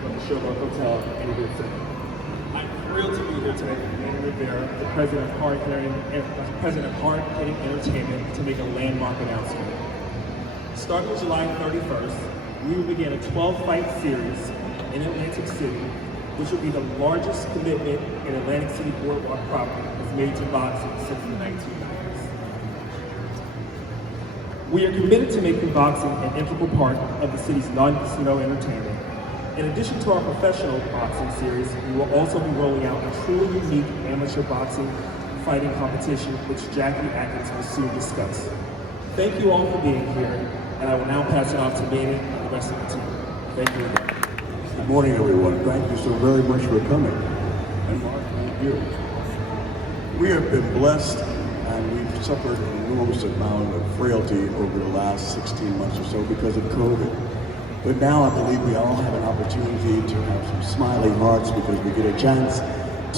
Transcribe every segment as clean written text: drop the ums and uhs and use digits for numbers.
from the Showboat Hotel in Good City. I'm thrilled to be here today with Menard Rivera, the president of Hard Hitting Entertainment, to make a landmark announcement. Starting July 31st, we will begin a 12-fight series in Atlantic City, which will be the largest commitment in Atlantic City Boardwalk property that's made to boxing since the 1990s. We are committed to making boxing an integral part of the city's non-casino entertainment. In addition to our professional boxing series, we will also be rolling out a truly unique amateur boxing fighting competition, which Jackie Atkins will soon discuss. Thank you all for being here, and I will now pass it off to Menard and the rest of the team. Thank you again. Good morning, everyone. Thank you so very much for coming. And Mark, thank you. We have been blessed, and we've suffered an enormous amount of frailty over the last 16 months or so because of COVID. But now I believe we all have an opportunity to have some smiling hearts because we get a chance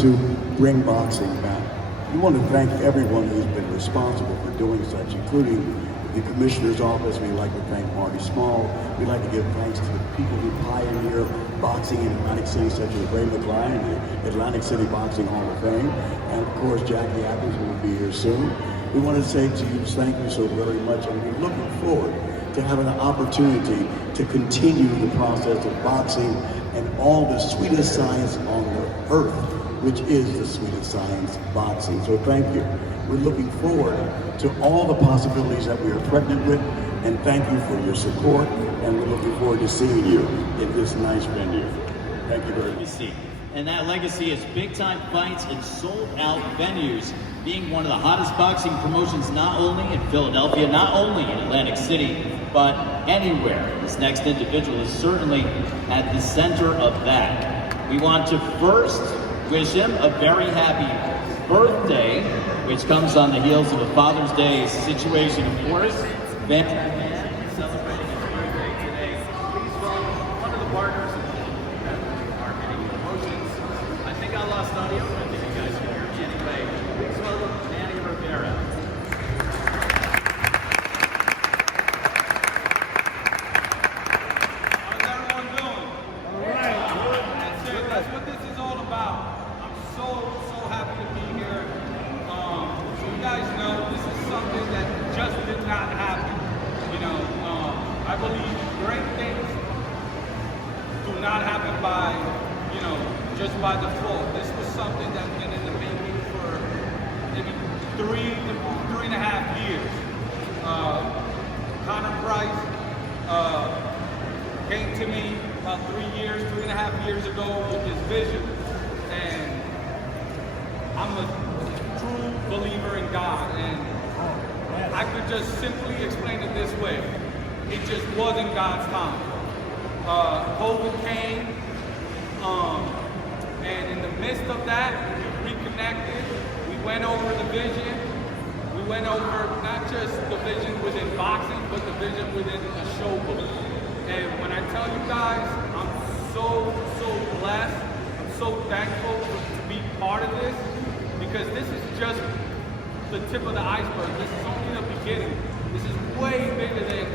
to bring boxing back. We want to thank everyone who's been responsible for doing such, including the Commissioner's Office. We'd like to thank Marty Small. We'd like to give thanks to the people who pioneer boxing in Atlantic City, such as Ray McLean and the Atlantic City Boxing Hall of Fame. And of course, Jackie Atkins will be here soon. We want to say to you, thank you so very much, and we're looking forward to having an opportunity to continue the process of boxing and all the sweetest science on the earth, which is the sweetest science, boxing. So thank you. We're looking forward to all the possibilities that we are pregnant with, and thank you for your support, and we're looking forward to seeing you in this nice venue. Thank you very much. And that legacy is big-time fights in sold-out venues, being one of the hottest boxing promotions not only in Philadelphia, not only in Atlantic City, but anywhere. This next individual is certainly at the center of that. We want to first wish him a very happy birthday, which comes on the heels of a Father's Day situation, of course. Celebrating his birthday today. Please welcome one of the partners of Hard Hitting Promotions. I think I lost audio, but I think you guys can hear me anyway. Please welcome Menard Rivera. How's everyone doing? All right. That's it. That's what this is all about. I'm so happy to be here. So you guys know this is something that just did not happen. You know, I believe great things do not happen by, you know, just by default. This was something that's been in the making for maybe three and a half years. Connor Price came to me about 3 and a half years ago with this vision, and I'm a true believer in God, and I could just simply explain it this way. It just wasn't God's time. COVID came, and in the midst of that, we reconnected. We went over the vision. We went over not just the vision within boxing, but the vision within the Showboat. And when I tell you guys, I'm so blessed. I'm so thankful to be part of this, because this is just the tip of the iceberg. This is only the beginning. This is way bigger than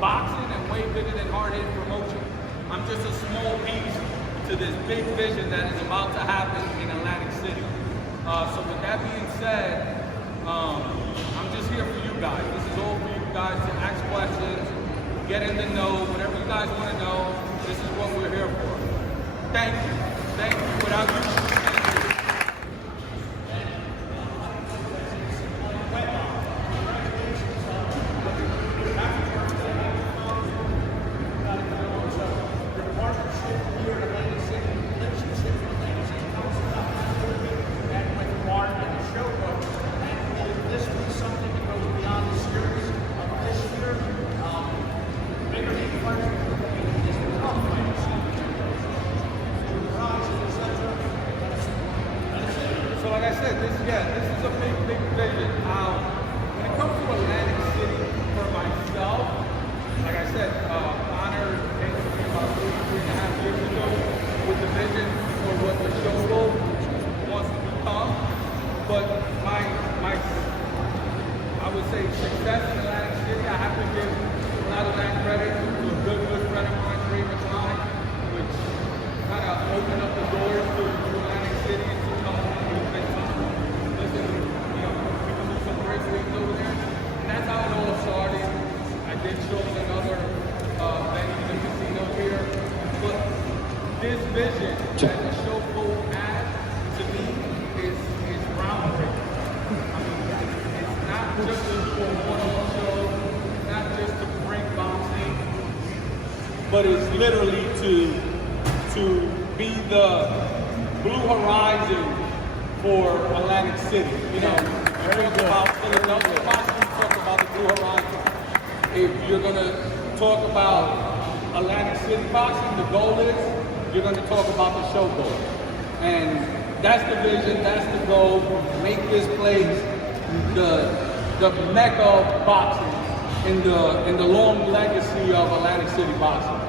boxing and way bigger than hard-hitting promotion. I'm just a small piece to this big vision that is about to happen in Atlantic City. So with that being said, I'm just here for you guys. This is all for you guys to ask questions, get in the know, whatever you guys want to know. This is what we're here for. Thank you. Thank you. Without you. So like I said, this is a big vision. When it comes to Atlantic City, for myself, like I said, Honor came to me about 3 and a half years ago with the vision for what the Showboat wants to become. But I would say success in Atlantic City, I have to give a lot of that credit to a good friend of mine, Ray McLean, which this vision that the Showboat has, to me, is groundbreaking. I mean, it's not just for a one-on-one show, it's not just to bring boxing, but it's literally to be the blue horizon for Atlantic City. You know, we talk about Philadelphia boxing, we talk about the blue horizon. If you're gonna talk about Atlantic City boxing, the goal is you're going to talk about the Showboat, and that's the vision, that's the goal. Make this place the mecca of boxing in the long legacy of Atlantic City boxing.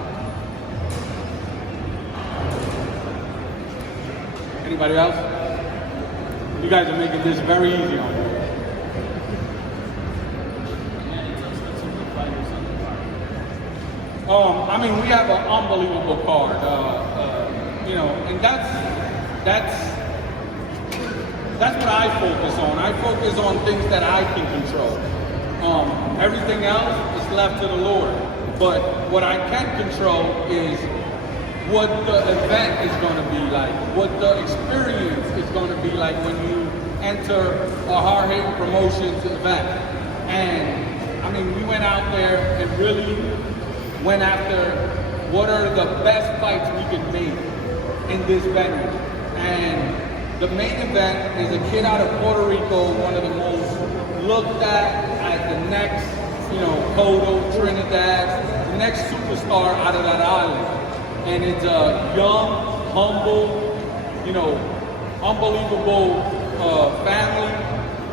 Anybody else? You guys are making this very easy on me. I mean, we have an unbelievable card, you know, and that's what I focus on. I focus on things that I can control. Everything else is left to the Lord. But what I can control is what the event is going to be like, what the experience is going to be like when you enter a hard-hitting promotions event. And I mean, we went out there and really went after what are the best fights we could make in this venue. And the main event is a kid out of Puerto Rico, one of the most looked at as the next, you know, Cotto, Trinidad, the next superstar out of that island. And it's a young, humble, you know, unbelievable family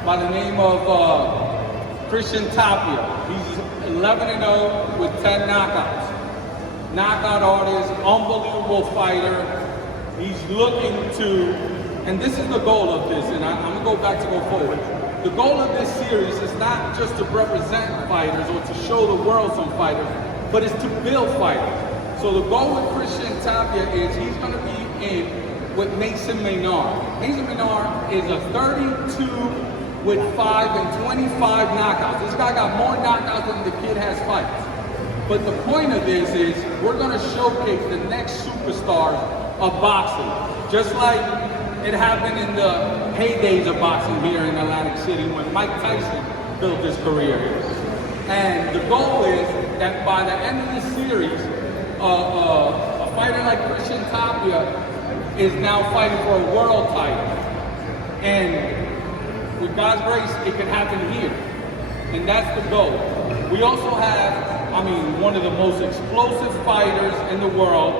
by the name of Christian Tapia. He's 11-0 with 10 knockouts. Knockout artist, unbelievable fighter. He's looking to, and this is the goal of this, and I'm gonna go back to go forward. The goal of this series is not just to represent fighters or to show the world some fighters, but it's to build fighters. So the goal with Christian Tapia is he's gonna be in with Mason Menard. Mason Menard is a 32 with 5 and 25 knockouts. This guy got more knockouts than the kid has fights. But the point of this is we're gonna showcase the next superstars of boxing. Just like it happened in the heydays of boxing here in Atlantic City when Mike Tyson built his career here. And the goal is that by the end of this series, a fighter like Christian Tapia is now fighting for a world title. And with God's grace, it can happen here. And that's the goal. We also have, I mean, one of the most explosive fighters in the world,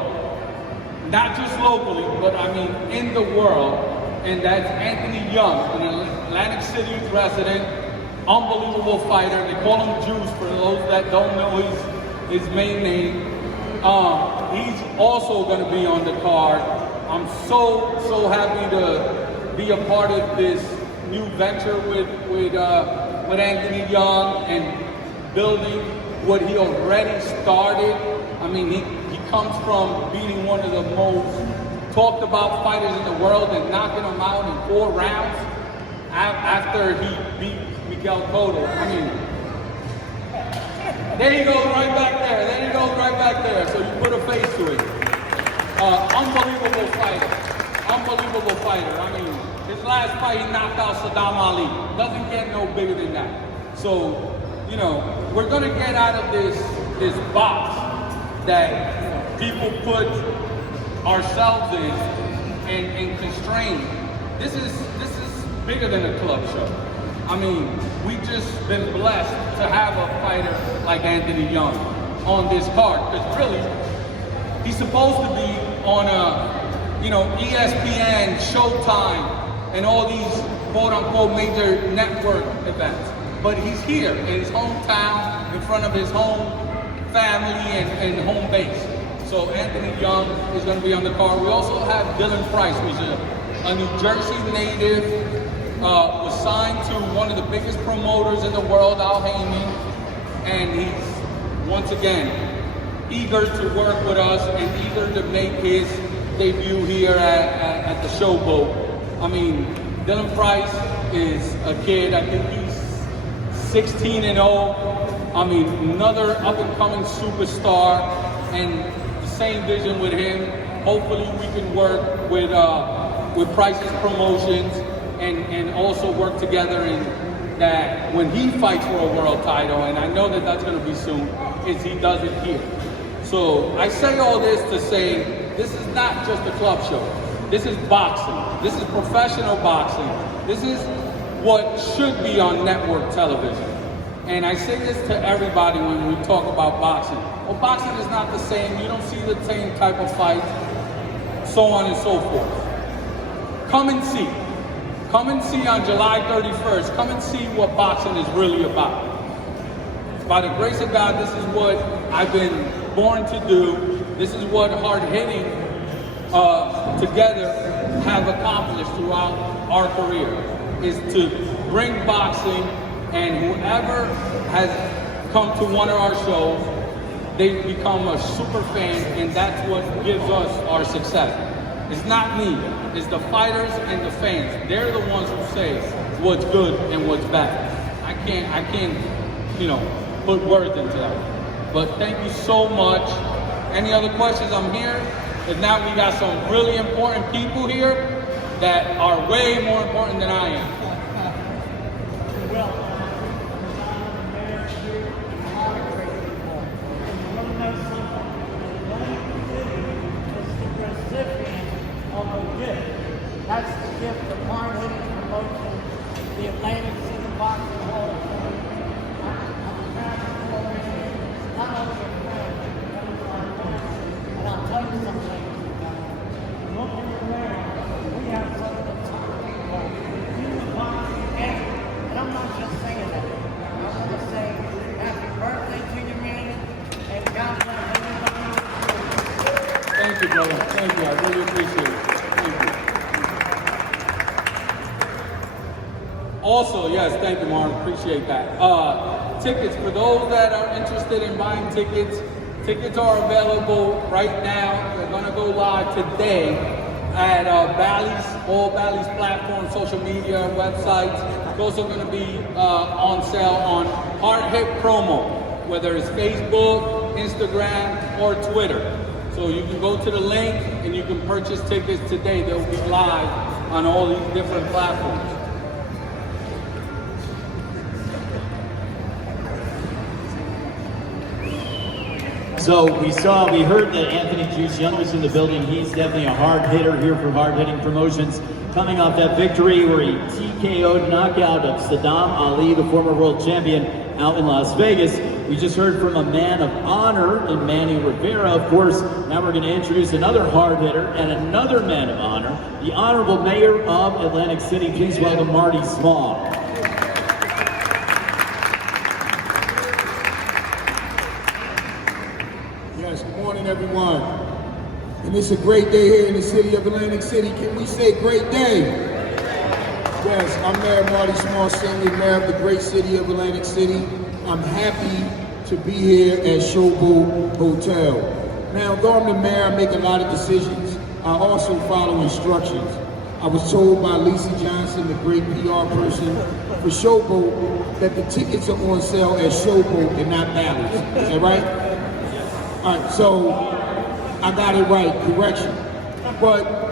not just locally, but I mean in the world, and that's Anthony Young, an Atlantic City resident, unbelievable fighter. They call him Juice for those that don't know his main name. He's also going to be on the card. I'm so happy to be a part of this new venture with Anthony Young and building what he already started. I mean, he comes from beating one of the most talked about fighters in the world and knocking him out in 4 rounds after he beat Miguel Cotto. I mean, there he goes right back there. There he goes right back there. So you put a face to it. Unbelievable fighter. Unbelievable fighter. I mean, his last fight, he knocked out Saddam Ali. Doesn't get no bigger than that. So, you know, we're gonna get out of this box that people put ourselves in and constrain. This is bigger than a club show. I mean, we've just been blessed to have a fighter like Anthony Young on this card, because really, he's supposed to be on a, you know, ESPN, Showtime, and all these quote-unquote major network events. But he's here in his hometown, in front of his home family and home base. So Anthony Young is going to be on the card. We also have Dylan Price, who's a New Jersey native, was signed to one of the biggest promoters in the world, Al Heyman, and he's, once again, eager to work with us and eager to make his debut here at the Showboat. I mean, Dylan Price is a kid, I think he's 16-0. I mean, another up-and-coming superstar, and the same vision with him. hopefully we can work with Price's Promotions and also work together in that when he fights for a world title, and I know that that's going to be soon, is he does it here. So I say all this to say this is not just a club show. This is boxing. This is professional boxing. This is what should be on network television. And I say this to everybody when we talk about boxing. Well, boxing is not the same. You don't see the same type of fights, so on and so forth. Come and see. Come and see on July 31st. Come and see what boxing is really about. By the grace of God, this is what I've been born to do. This is what hard-hitting together have accomplished throughout our career, is to bring boxing, and whoever has come to one of our shows, they become a super fan, and that's what gives us our success. It's not me, it's the fighters and the fans. They're the ones who say what's good and what's bad. I can't, put words into that. But thank you so much. Any other questions? I'm here. If not, we got some really important people here that are way more important than I am. That's the gift of hard-hitting promotion, the Atlantic City Boxing Hall of Fame. I'm proud to call it not only a friend, but a family. And I'll tell you something, looking around, we have some of the top people in the boxing game. And I'm not just saying that. I want to say happy birthday to you, man, and God bless everybody. Thank you, brother. Thank you. I really appreciate it. Thank you. Also, yes, thank you, Mark. Appreciate that. Tickets, for those that are interested in buying tickets, tickets are available right now. They're going to go live today at all Bally's platforms, social media, websites. It's also going to be on sale on Hard Hit Promo, whether it's Facebook, Instagram, or Twitter. So you can go to the link and you can purchase tickets today. They'll be live on all these different platforms. So we heard that Anthony Juice Young was in the building. He's definitely a hard hitter here for Hard Hitting Promotions. Coming off that victory where he TKO'd knockout of Saddam Ali, the former world champion, out in Las Vegas. We just heard from a man of honor in Manny Rivera. Of course, now we're going to introduce another hard hitter and another man of honor, the Honorable Mayor of Atlantic City. Please welcome Marty Small. Yes, good morning, everyone. And it's a great day here in the city of Atlantic City. Can we say great day? Yes, I'm Mayor Marty Small, Senior Mayor of the great city of Atlantic City. I'm happy to be here at Showboat Hotel. Now, though I'm the mayor, I make a lot of decisions. I also follow instructions. I was told by Lisa Johnson, the great PR person for Showboat, that the tickets are on sale at Showboat and not Bally's. Is that right? All right, so I got it right, correction. But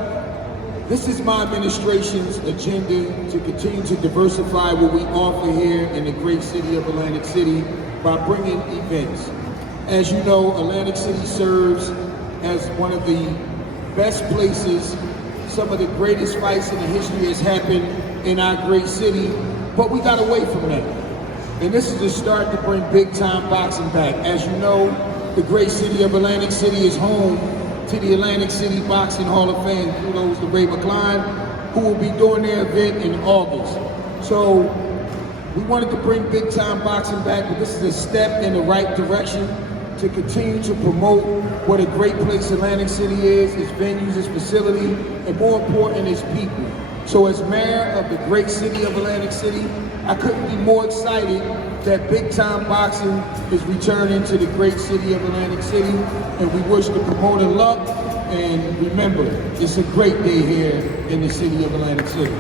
this is my administration's agenda to continue to diversify what we offer here in the great city of Atlantic City by bringing events. As you know, Atlantic City serves as one of the best places. Some of the greatest fights in the history has happened in our great city, but we got away from that. And this is the start to bring big time boxing back. As you know, the great city of Atlantic City is home to the Atlantic City Boxing Hall of Fame. Kudos to Ray McCline, who will be doing their event in August. So we wanted to bring big time boxing back, but this is a step in the right direction to continue to promote what a great place Atlantic City is, its venues, its facility, and more important, its people. So as mayor of the great city of Atlantic City, I couldn't be more excited that big time boxing is returning to the great city of Atlantic City, and we wish the promoter luck, and remember, it's a great day here in the city of Atlantic City.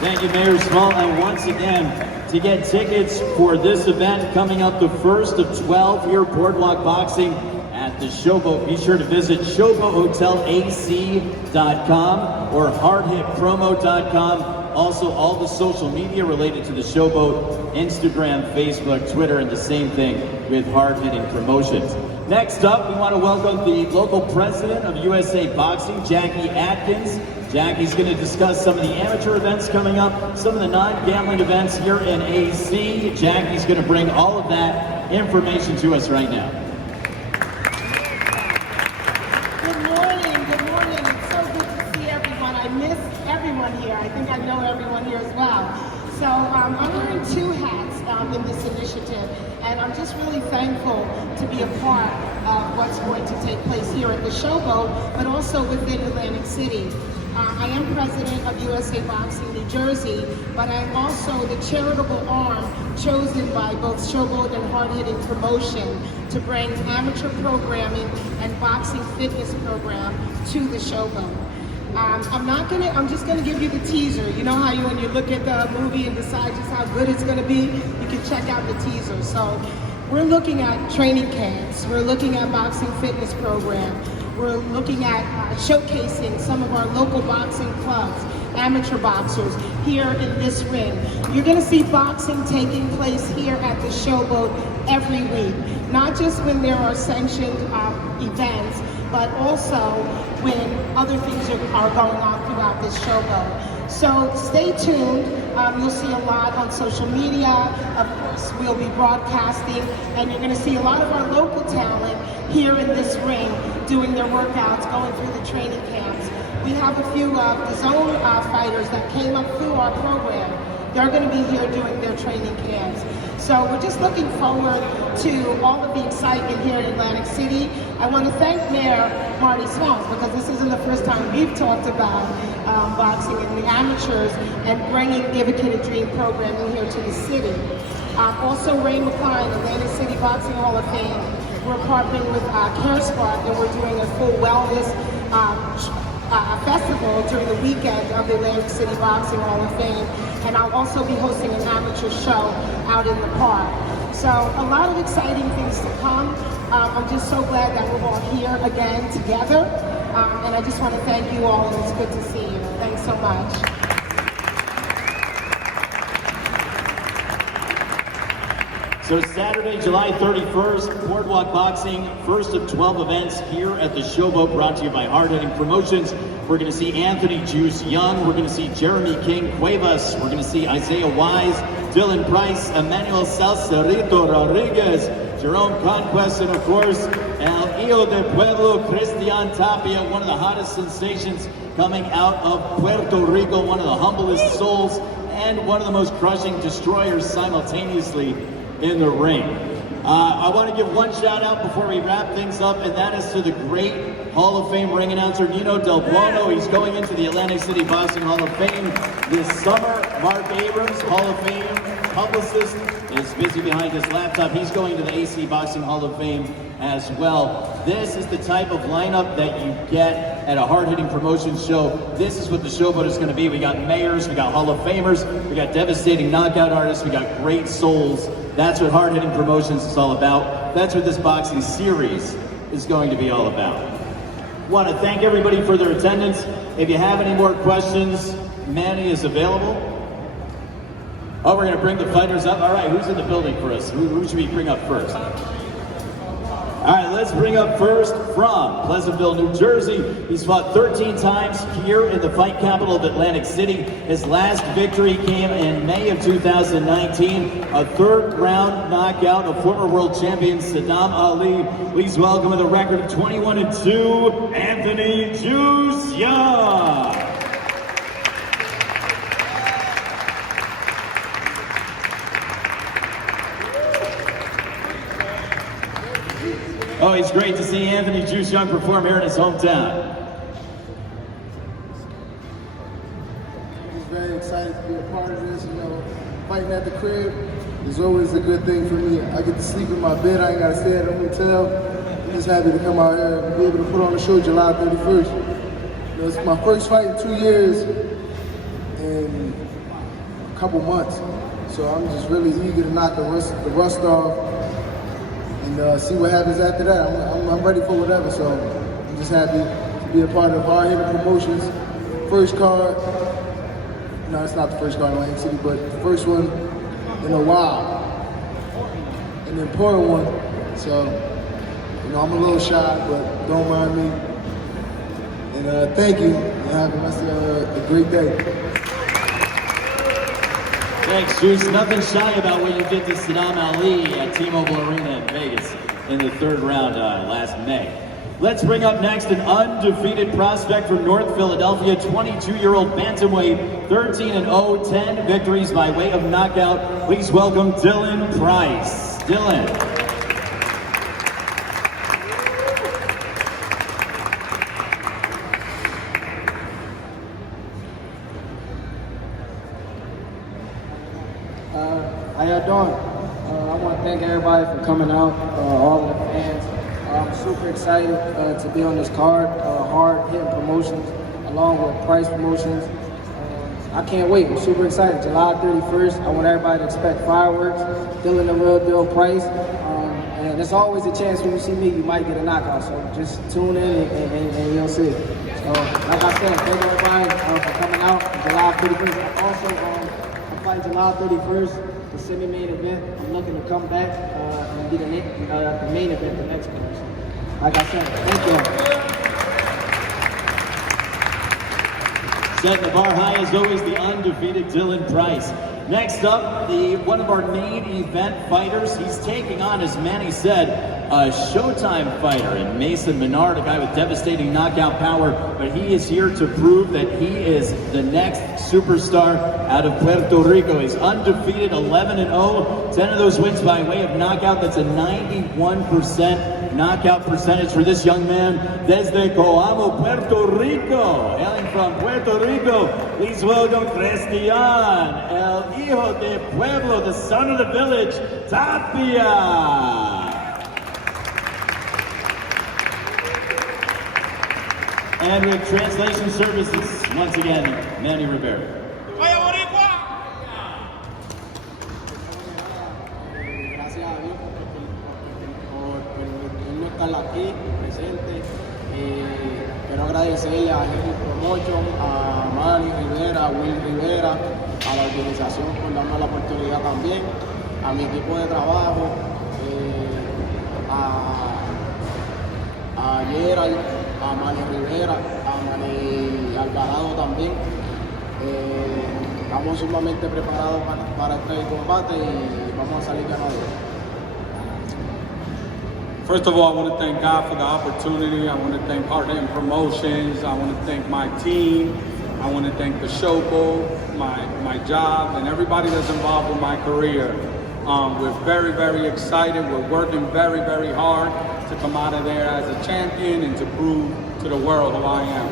Thank you, Mayor Small, and once again, to get tickets for this event coming up the first of 12 here, Boardwalk Boxing at the Showboat. Be sure to visit showboathotelac.com or hardhitpromo.com. Also, all the social media related to the Showboat, Instagram, Facebook, Twitter, and the same thing with Hard Hitting Promotions. Next up, we want to welcome the local president of USA Boxing, Jackie Atkins. Jackie's going to discuss some of the amateur events coming up, some of the non-gambling events here in AC. Jackie's going to bring all of that information to us right now. Good morning, good morning. It's so good to see everyone. I miss everyone here. I think I know everyone here as well. So I'm wearing two hats in this initiative, and I'm just really thankful to be a part of what's going to take place here at the Showboat, but also within Atlantic City. I am president of USA Boxing New Jersey, but I'm also the charitable arm chosen by both Showboat and Hard Hitting Promotion to bring amateur programming and boxing fitness program to the Showboat. I'm just gonna give you the teaser. You know how when you look at the movie and decide just how good it's gonna be, you can check out the teaser. So we're looking at training camps, we're looking at boxing fitness program, we're looking at showcasing some of our local boxing clubs, amateur boxers here in this ring. You're gonna see boxing taking place here at the Showboat every week, not just when there are sanctioned events, but also when other things are going on throughout this Showboat. So stay tuned. You'll see a lot on social media. Of course, we'll be broadcasting, and you're going to see a lot of our local talent here in this ring doing their workouts, going through the training camps. We have a few of the zone fighters that came up through our program. They're going to be here doing their training camps. So we're just looking forward to all of the excitement here in Atlantic City. I want to thank Mayor Marty Smalls, because this isn't the first time we've talked about boxing and the amateurs and bringing Give a Kid a Dream programming here to the city. Also Ray McCline, Atlantic City Boxing Hall of Fame. We're partnering with CareSpark, and we're doing a full wellness festival during the weekend of the Atlantic City Boxing Hall of Fame. And I'll also be hosting an amateur show out in the park. So a lot of exciting things to come. I'm just so glad that we're all here again together. And I just want to thank you all, and it's good to see you. Thanks so much. So Saturday, July 31st, Boardwalk Boxing, first of 12 events here at the Showboat, brought to you by Hard Hitting Promotions. We're going to see Anthony Juice Young, we're going to see Jeremy King Cuevas, we're going to see Isaiah Wise, Dylan Price, Emmanuel Salcerito Rodriguez, Jerome Conquest, and of course, El Hijo de Pueblo, Cristian Tapia, one of the hottest sensations coming out of Puerto Rico, one of the humblest souls, and one of the most crushing destroyers simultaneously in the ring. I want to give one shout out before we wrap things up, and that is to the great Hall of Fame ring announcer Nino Del Buono. He's going into the Atlantic City Boxing Hall of Fame this summer. Mark Abrams, Hall of Fame publicist, is busy behind his laptop. He's going to the AC Boxing Hall of Fame as well. This is the type of lineup that you get at a hard-hitting promotion show. This is what the Showboat is going to be. We got mayors, we got Hall of Famers, we got devastating knockout artists, we got great souls. That's what Hard Hitting Promotions is all about. That's what this boxing series is going to be all about. Want to thank everybody for their attendance. If you have any more questions, Manny is available. Oh, we're going to bring the fighters up. All right, who's in the building for us? Who should we bring up first? All right, let's bring up first from Pleasantville, New Jersey. He's fought 13 times here in the fight capital of Atlantic City. His last victory came in May of 2019, a third-round knockout of former world champion Saddam Ali. Please welcome with a record of 21-2, Anthony Juice Young. Oh, it's great to see Anthony Juice Young perform here in his hometown. I'm just very excited to be a part of this. You know, fighting at the crib is always a good thing for me. I get to sleep in my bed. I ain't got to stay at a hotel. I'm just happy to come out here and be able to put on a show July 31st. You know, it's my first fight in 2 years and a couple months. So I'm just really eager to knock the rust off and see what happens after that. I'm ready for whatever, so I'm just happy to be a part of Hard Hitting Promotions. First card, no, it's not the first card in Atlantic City, but the first one in a while, an important one. So, you know, I'm a little shy, but don't mind me. And thank you, and have a great day. Thanks, Juice. Nothing shy about what you did to Saddam Ali at T-Mobile Arena in Vegas in the third round last May. Let's bring up next an undefeated prospect from North Philadelphia, 22-year-old bantamweight, 13-0, 10 victories by way of knockout. Please welcome Dylan Price. Dylan. How y'all doing? I want to thank everybody for coming out, all of the fans. I'm super excited to be on this card, Hard Hitting Promotions, along with Price Promotions. I can't wait. I'm super excited. July 31st, I want everybody to expect fireworks. Dylan the Real Deal Price. And there's always a chance when you see me, you might get a knockout. So just tune in and you'll see it. So, like I said, thank everybody for coming out July 31st. Also, I'm fighting July 31st. The semi-main event. I'm looking to come back and be the main event the next year. So, like I said, thank you. Setting the bar high as always, the undefeated Dylan Price. Next up, one of our main event fighters. He's taking on, as Manny said, a Showtime fighter in Mason Menard, a guy with devastating knockout power, but he is here to prove that he is the next superstar out of Puerto Rico. He's undefeated, 11-0, 10 of those wins by way of knockout. That's a 91% knockout percentage for this young man. Desde Coamo, Puerto Rico, hailing from Puerto Rico, please welcome Cristian, el hijo de pueblo, the son of the village, Tapia. And with translation services, once again, Manny Rivera. Gracias a Dios por no estar aquí presente. Quiero agradecerle a Henry Promotion, a Manny Rivera, a Will Rivera, a la organización por darnos la oportunidad también, a mi equipo de trabajo, a Gerald, a Manny Rivera, a Manny Alvarado también. Estamos sumamente preparados para este combate y vamos a salir ganadores. First of all, I want to thank God for the opportunity. I want to thank Hard Hitting Promotions. I want to thank my team. I want to thank the Showboat, my job, and everybody that's involved with my career. We're very, very excited. We're working very, very hard to come out of there as a champion and to prove to the world who I am.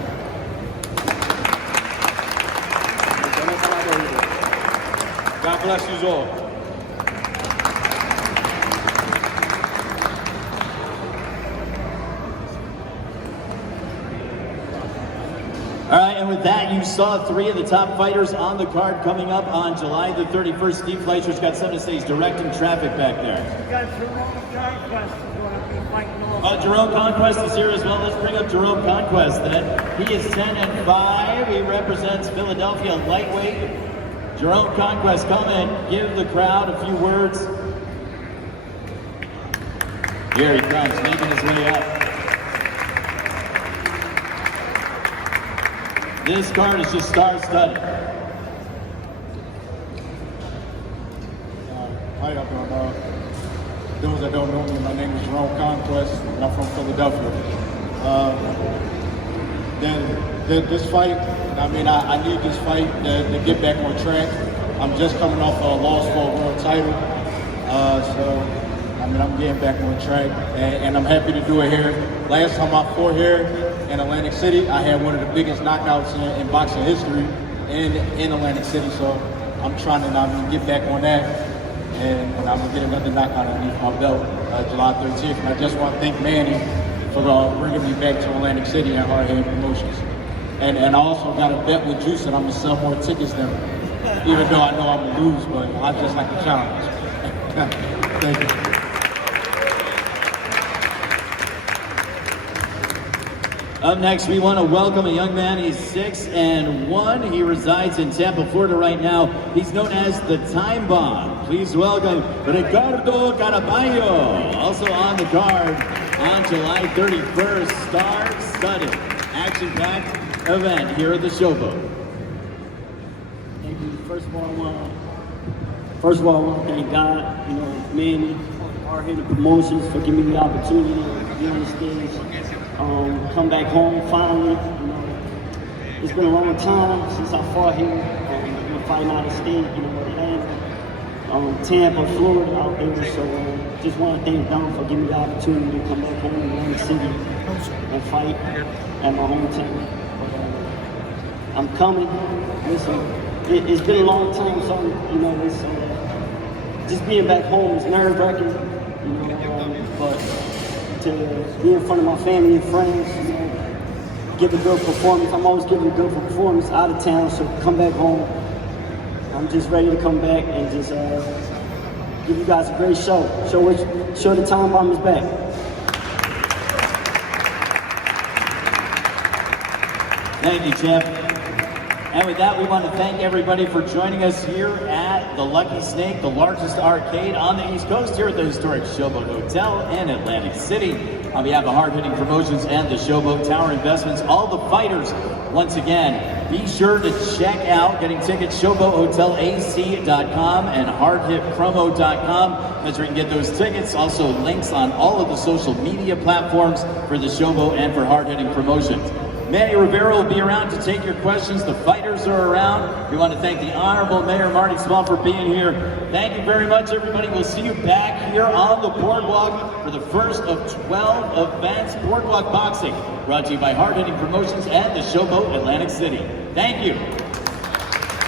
God bless you all. All right, and with that, you saw three of the top fighters on the card coming up on July the 31st. Steve Fleischer's got something to say. He's directing traffic back there. We got Jerome Conquest is going to be fighting over. Jerome Conquest is here as well. Let's bring up Jerome Conquest then. He is 10-5. He represents Philadelphia lightweight. Jerome Conquest, come and give the crowd a few words. Here he comes, making his way up. This card is just star-studded. How y'all doing? Those that don't know me, my name is Jerome Conquest, and I'm from Philadelphia. This fight, I mean, I need this fight to get back on track. I'm just coming off a loss for a world title. So, I mean, I'm getting back on track, and I'm happy to do it here. Last time I fought here in Atlantic City, I had one of the biggest knockouts in boxing history in Atlantic City. So I'm trying to get back on that, and I'm gonna get another knockout underneath my belt July 13th. And I just want to thank Manny for bringing me back to Atlantic City and Hard Hitting Promotions. And I also got a bet with Juice that I'm gonna sell more tickets than him. even though I know I'm gonna lose, but I just like the challenge. Thank you. Up next, we want to welcome a young man. He's 6'1". He resides in Tampa, Florida right now. He's known as the Time Bomb. Please welcome Ricardo Caraballo. Also on the card on July 31st, star-studded, action-packed event here at the Showboat. Thank you. First of all, I want to thank God, Manny, Hard Hitting Promotions for giving me the opportunity to be on the stage. Come back home finally. It's been a long time since I fought here. Been fighting out of state, Atlanta, Tampa, Florida out there. So just want to thank Don for giving me the opportunity to come back home to Atlantic City and fight at my hometown. I'm coming. Listen, it's been a long time, so just being back home is nerve-wracking, but to be in front of my family and friends, give a good performance. I'm always giving a good performance out of town, so come back home. I'm just ready to come back and just give you guys a great show. Show the Time Bomb is back. Thank you, champ. And with that, we want to thank everybody for joining us here at the Lucky Snake, the largest arcade on the East Coast, here at the historic Showboat Hotel in Atlantic City. On behalf of Hard Hitting Promotions and the Showboat Tower Investments, all the fighters, once again, be sure to check out getting tickets, ShowboatHotelac.com and HardHitPromo.com. That's where you can get those tickets. Also, links on all of the social media platforms for the Showboat and for Hard Hitting Promotions. Manny Rivera will be around to take your questions. The fighters are around. We want to thank the Honorable Mayor Marty Small for being here. Thank you very much, everybody. We'll see you back here on the Boardwalk for the first of 12 events. Boardwalk Boxing, brought to you by Hard Hitting Promotions and the Showboat Atlantic City. Thank you.